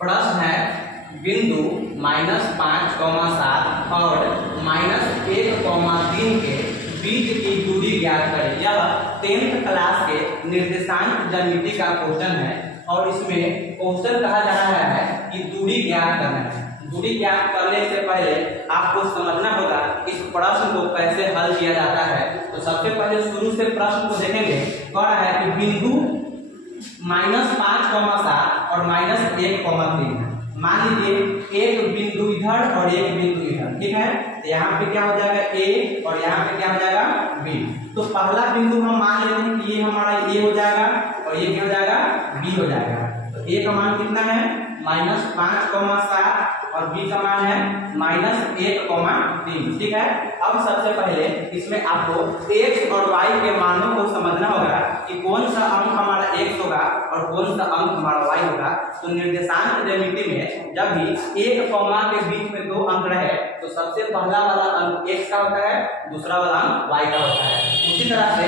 प्रश्न है बिंदु -5,7 और -1,3 के बीच की दूरी ज्ञात करें। यह 10th क्लास के निर्देशांक ज्यामिति का क्वेश्चन है और इसमें क्वेश्चन कहा जा रहा है कि दूरी ज्ञात करना है। दूरी ज्ञात करने से पहले आपको समझना होगा इस प्रश्न को कैसे हल किया जाता है। तो सबसे पहले शुरू से प्रश्न को देखेंगे। कह रहा है कि बिंदु -5,7 और -1,3 मान लीजिए एक बिंदु इधर और एक बिंदु इधर, ठीक है। तो यहाँ पे क्या हो जाएगा A और यहाँ पे क्या हो जाएगा B। तो पहला बिंदु हम मान लेते हैं कि ये हमारा A हो जाएगा और ये क्या हो जाएगा B हो जाएगा। तो A का मान कितना है -5,7 और B का मान है -1,3, ठीक है। अब सबसे पहले इसमें आपको x और y के मानों को समझना होगा कि कौन सा अंक हमारा x होगा और कौन सा अंक हमारा y होगा। तो निर्देशांक ज्यामिति में जब भी एक कॉमा के बीच में दो अंक रहे तो सबसे पहला वाला अंक x का होता है, दूसरा वाला अंक y का होता है। उसी तरह से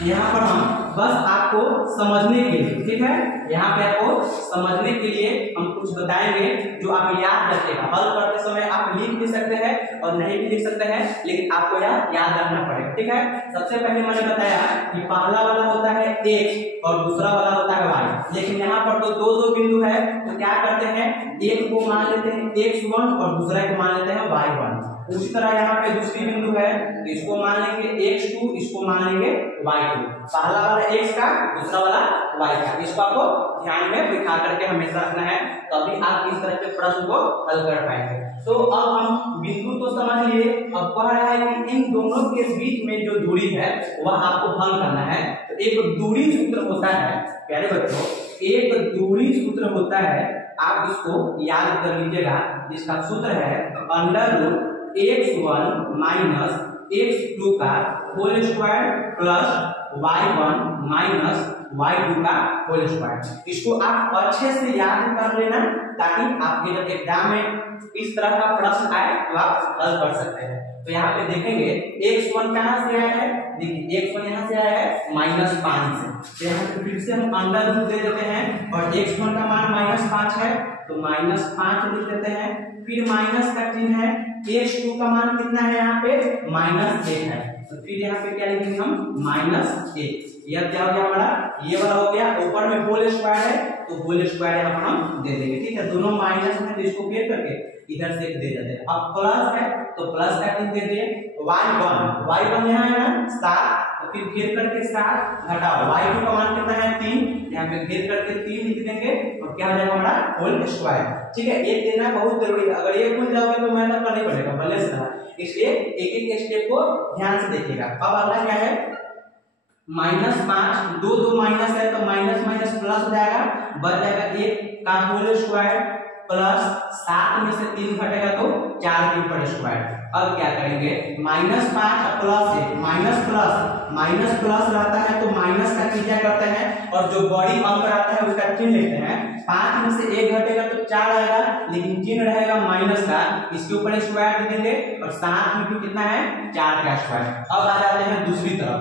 यहाँ पर हम बस आपको समझने के लिए, ठीक है, यहाँ पे आपको समझने के लिए हम कुछ बताएंगे जो आप याद रखिएगा। हल करते समय आप लिख भी सकते हैं और नहीं भी लिख सकते हैं, लेकिन आपको यह याद रखना पड़ेगा, ठीक है। सबसे पहले मैंने बताया कि पहला वाला होता है x और दूसरा वाला होता है y, लेकिन यहाँ पर तो दो बिंदु है तो क्या करते हैं, एक को मान लेते हैं x1 और दूसरा को मान लेते हैं y1। उसी तरह यहाँ पे दूसरी बिंदु है, इसको मान लेंगे x2, इसको मान लेंगे y2। पहला वाला x का, दूसरा वाला y का। इसको आपको ध्यान में बिठा करके हमेशा रखना है, तभी आप इस तरह के प्रश्न को हल कर पाएंगे। तो अब हम बिंदु तो समझ लिए, अब कह रहा है कि इन दोनों के बीच में जो दूरी है वह आपको हल करना है। तो एक दूरी सूत्र होता है प्यारे बच्चों, एक दूरी सूत्र होता है, आप इसको याद कर लीजिएगा, जिसका सूत्र है √x1 - x2 का whole square plus y1 - y2 का होल स्क्वायर। इसको आप अच्छे से याद कर लेना ताकि आपके जब एग्जाम में इस तरह का प्रश्न आए तो आप हल कर सकते हैं। तो यहाँ पे देखेंगे x1 कहाँ से आया है, देखिए x1 यहाँ से आया है -5 से। तो यहाँ पे फिर से हम अंडर रूट दे देते हैं और x1 का मान -5 है तो -5 लिख देते हैं। फिर माइनस का चिन्ह है, x2 का मान कितना है यहाँ पे -1 है, तो फिर यहाँ पे क्या लिखेंगे हम -1। यह क्या हो गया हमारा, ये वाला हो गया, ऊपर में होल स्क्वायर है तो होल स्क्वायर यहाँ पर हम दे देंगे, ठीक है। दोनों माइनस में तो इसको फेर करके इधर से दे देते हैं। अब प्लस है तो प्लस का चिन्ह दे दिए, y1 यहाँ है ना 7, तो फिर घेर करके 7 घटाओ y2 का मान कितना है 3, यहाँ पे घेर करके 3 लिख देंगे और क्या हो जाएगा हमारा होल स्क्वायर, ठीक है। एक देना बहुत जरूरी है, अगर ये भूल जाओगे तो मेहनत करनी पड़ेगा पहले से, इसलिए एक एक स्टेप को ध्यान से देखिएगा। अब अगला क्या है -5, दो माइनस है तो माइनस माइनस प्लस हो जाएगा, बच जाएगा 1 का होल स्क्वायर प्लस 7 में से 3 घटेगा तो 4 के ऊपर स्क्वायर। अब क्या करेंगे -5 प्लस 1 माइनस प्लस रहता है तो माइनस का चिन्ह क्या करते हैं और जो बड़ी अंक रहता है उसका चिन्ह लेते हैं। 5 में से 1 घटेगा तो 4 आएगा, लेकिन चिन्ह रहेगा माइनस का, इसके ऊपर स्क्वायर दे देंगे और 7 में कितना है 4 का स्क्वायर। अब आ जाते हैं दूसरी तरफ,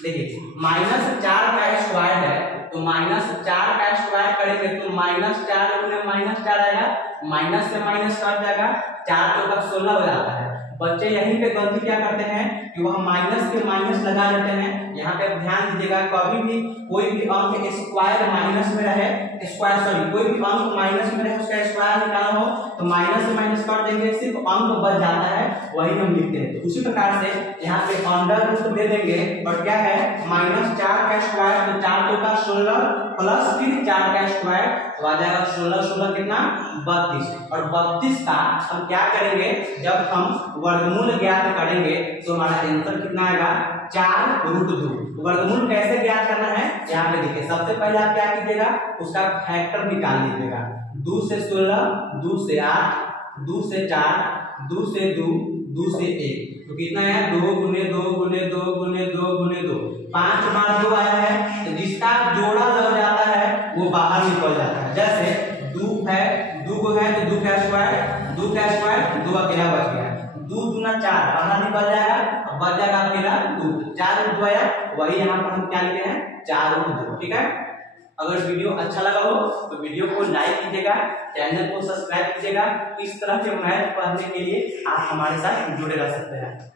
देखिए -4 का स्क्वायर है तो -4 का स्क्वायर करेंगे तो -4 गुने -4 आएगा, माइनस से माइनस कट जाएगा, 4 तो 16 हो जाता है। बच्चे यहीं पे गलती क्या करते हैं कि वह माइनस के माइनस लगा लेते हैं। यहाँ पे ध्यान दीजिएगा, कभी भी कोई भी अंक स्क्वायर माइनस में रहे, कोई भी अंक माइनस में रहे उसका स्क्वायर निकालना हो तो माइनस से माइनस काट देंगे, सिर्फ अंक बच जाता है, वही हम लिखते हैं। तो उसी प्रकार से यहाँ पे अंडर रूट दे देंगे और क्या है -4 का स्क्वायर तो 4 तो 16 प्लस फिर 4 का स्क्वायर तो आ जाएगा 16 कितना 32। और 32 का हम क्या करेंगे, जब हम वर्गमूल ज्ञात करेंगे तो हमारा आंसर कितना आएगा 4√2। वर्गमूल कैसे ज्ञात करना है यहाँ पे देखिए, सबसे पहले आप क्या कीजिएगा उसका फैक्टर निकाल लीजिएगा। 2 से 16, 2 से 8, 2 से 4, 2 से 2, 2 से 1 तो कितना है 2 गुने 2 गुने 2 गुने 2 गुने 2, 5 बार 2 आया है तो जिसका जोड़ा लग जाता है वो बाहर निकल जाता है। जैसे 2 है 2 को है तो 2 का स्क्वायर 2 अकेला बच गया, 2 दूना 4 बाहर निकल जाएगा, बच जाएगा अकेला 2, 4 आया, वही यहाँ पर हम क्या लिखे हैं 4√2, ठीक है। अगर वीडियो अच्छा लगा हो तो वीडियो को लाइक कीजिएगा, चैनल को सब्सक्राइब कीजिएगा। इस तरह के मैथ पढ़ने के लिए आप हमारे साथ जुड़े रह सकते हैं।